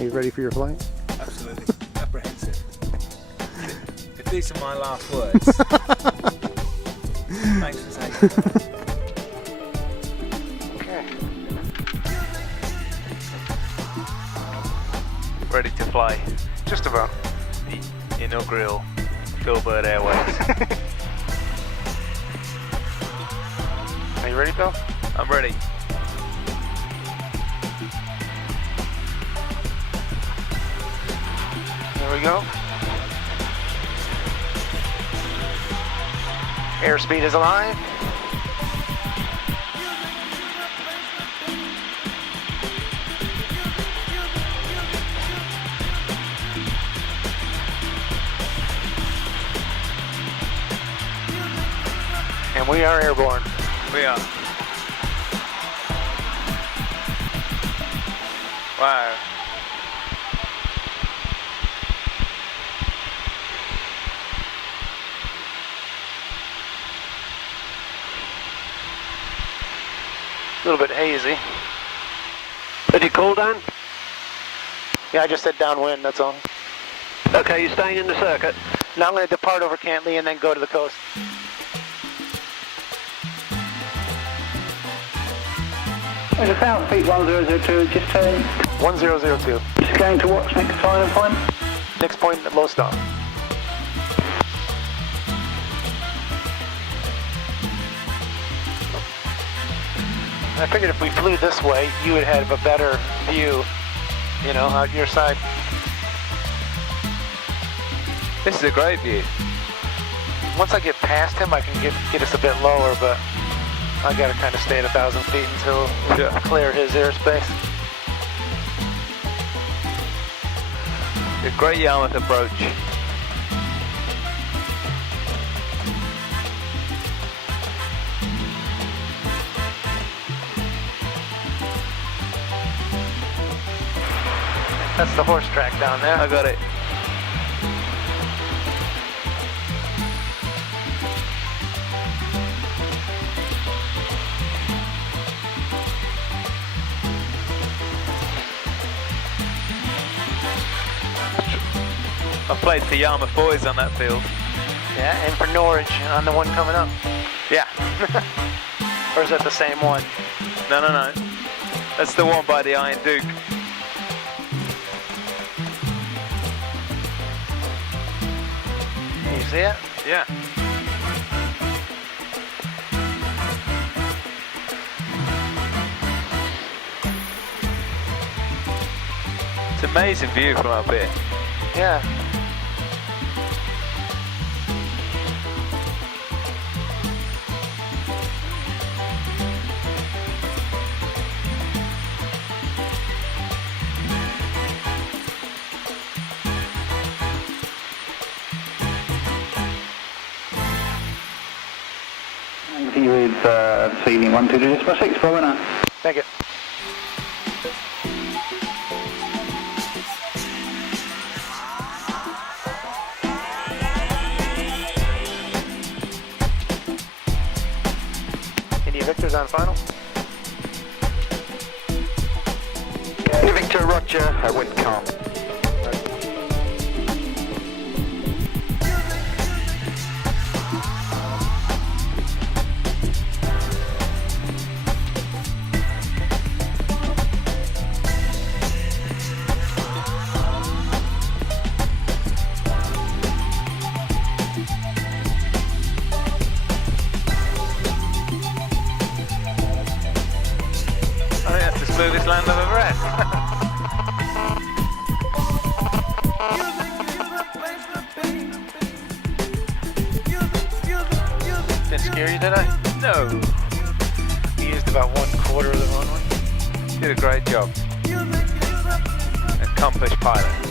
Are you ready for your flight? Absolutely. Apprehensive. If these are my last words, thanks for saying that. Okay. Ready to fly. Just about. The inaugural Billbird Airways. Are you ready, Bill? I'm ready. There we go. Airspeed is alive. And we are airborne. We are. Wow. A little bit hazy. Did you call down? Yeah, I just said downwind, that's all. Okay, you're staying in the circuit. Now I'm going to depart over Cantley and then go to the coast. There's 1,000 feet 1002, just turn. 1002. Just going to what's next final point? Next point at low stop. I figured if we flew this way, you would have a better view, you know, out your side. This is a great view. Once I get past him, I can get us a bit lower, but I gotta kind of stay at 1,000 feet until we clear his airspace. A great Yarmouth approach. That's the horse track down there. I got it. I played for Yarmouth boys on that field. Yeah, and for Norwich on the one coming up. Yeah. Or is that the same one? No. That's the one by the Iron Duke. Can you see it? Yeah. It's an amazing view from up here. Yeah. See you with Sealing 12.6 for winner. Thank you. India Victor's on final. India Victor, Roger, wind calm. I think that's the smoothest land I've ever had. Didn't scare you, did I? No. You used about 1/4 of the runway. Did a great job. Accomplished pilot.